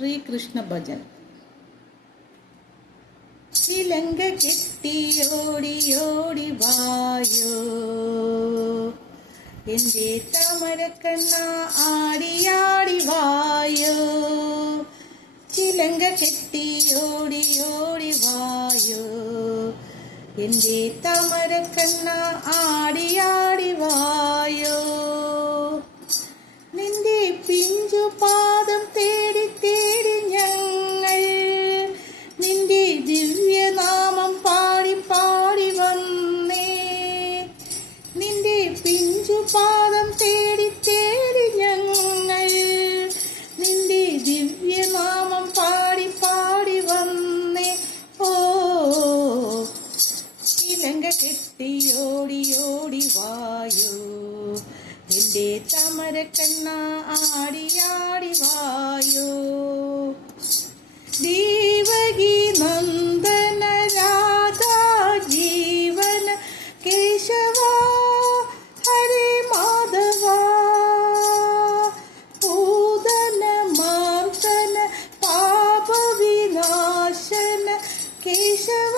ശ്രീകൃഷ്ണ ഭജൻ. ചിലങ്ക കെട്ടിയോടിയോടി വായോ എന്റെ താമരക്കണ്ണ ആടിയാടി വായോ. ചിലങ്ക കെട്ടിയോടിയോടി വായോ എന്റെ താമരക്കണ്ണ ആടിയാടി വായോ. നിന്റെ പിഞ്ചു പാദം തേടി തേടി ഞങ്ങൾ നിന്റെ ദിവ്യനാമം പാടി പാടി വന്നേ. നിന്റെ പിഞ്ചു പാദം തേടി തേടി ഞങ്ങൾ നിന്റെ ദിവ്യനാമം പാടി പാടി വന്നേ. ഓ ചിലങ്ക കെട്ടിയോടിയോടി വായോ എന്റെ താമരക്കണ്ണ ആടിയാടി വായോ. ദേവകി നന്ദന രാധാ ജീവന കേശവ ഹരേ മാധവ പൂതന മാർത്തന പാപ വിനാശന കേശവ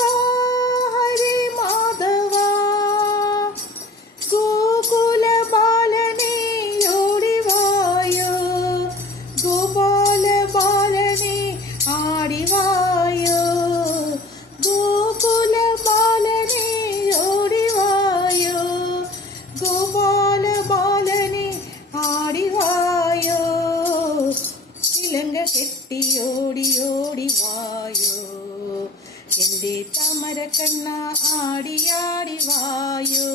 ഹരേ മാധവ. ഗോകുല ബാലനേ ഓടിവായോ ഗോപാല ബാലനേ ആടിവായോ. ഗോകുല ബാലനേ ഓടിവായോ ഗോപാല ബാലനേ ആടിവായോ. ചിലങ്ക കെട്ടിയോടിയോടി വായോ എന്റെ താമരക്കണ്ണ ആടിയാടി വായോ.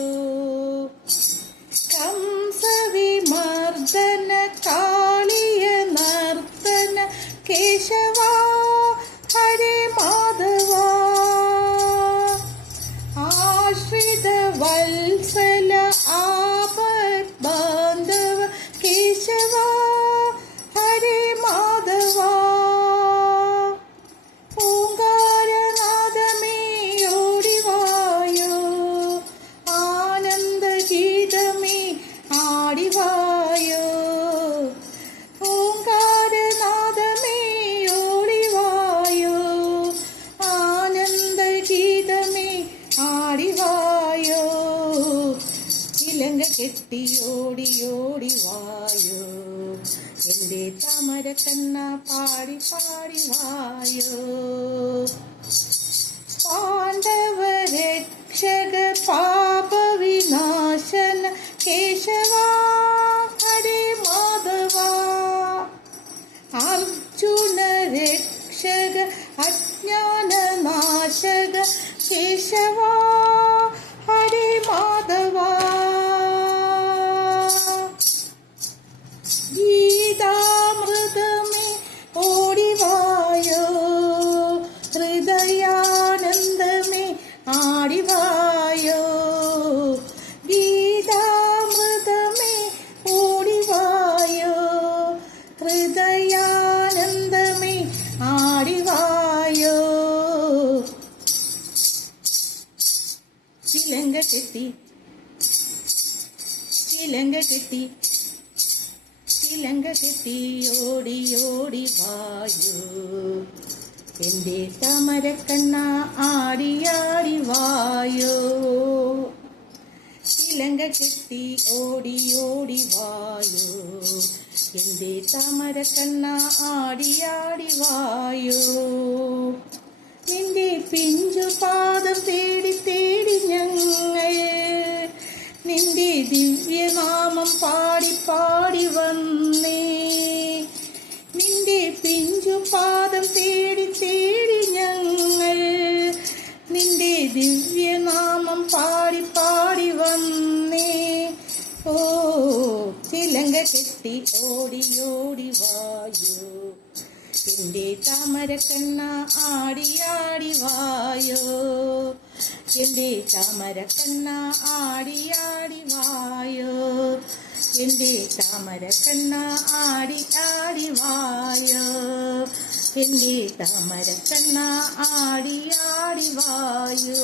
കംസവിമർദ്ദന കാളിയ നർത്തന കേശവ ഹരേ മാധവ ആശ്രിത വത്സല ആപത് ബാന്ധവ കേശവ ഹരേ മാധവ. ഓംകാരനാദമേ ഓടിവായോ ആനന്ദഗീതമേ ആടിവായോ. ഓംകാരനാദമേ ഓടിവായോ ആനന്ദഗീതമേ ആടിവായോ. ചിലങ്ക കെട്ടിയോടിയോടി വായോ എന്റെ താമരക്കണ്ണ പാടി പാടി വായോ. പാണ്ഡവ രക്ഷക പാപ വിനാശന കേശവ ഹരേ മാധവ അർജുന രക്ഷക അജ്ഞാന നാശക കേശവ ഹരേ മാധവ. ഗീതാമൃതമേ ഓടിവായോ ഹൃദയാനന്ദമേ ആടിവായോ. ഗീതാമൃതമേ ഓടിവായോ ഹൃദയാനന്ദമേ ആടിവായോ. ചിലങ്ക കെട്ടി ചിലങ്ക കെട്ടി ചിലങ്ക കെട്ടിയോടിയോടി വായോ എന്റെ താമരക്കണ്ണ ആടിയാടി വായോ. ചിലങ്ക കെട്ടി ഓടിയോടി വായോ എന്റെ താമരക്കണ്ണ ആടിയാടി വായോ. നിന്റെ പിഞ്ചു പാദം തേടി തേടി ഞങ്ങൾ നിന്റെ ദിവ്യനാമം പാടി പാടി വന്നേ. നിന്റെ പിഞ്ചു പാദം തേടി തേടി ഞങ്ങൾ നിന്റെ ദിവ്യനാമം പാടി പാടി വന്നേ. ഓ ചിലങ്ക കെട്ടി ഓടിയോടി വായോ എന്റെ താമരക്കണ്ണ ആടിയാടി വായോ. എന്റെ താമരക്കണ്ണ ആടിയാടി വായോ എന്റെ താമരക്കണ്ണ ആടി ആടി വായോ. എന്റെ താമരക്കണ്ണ ആടി ആടി വായോ.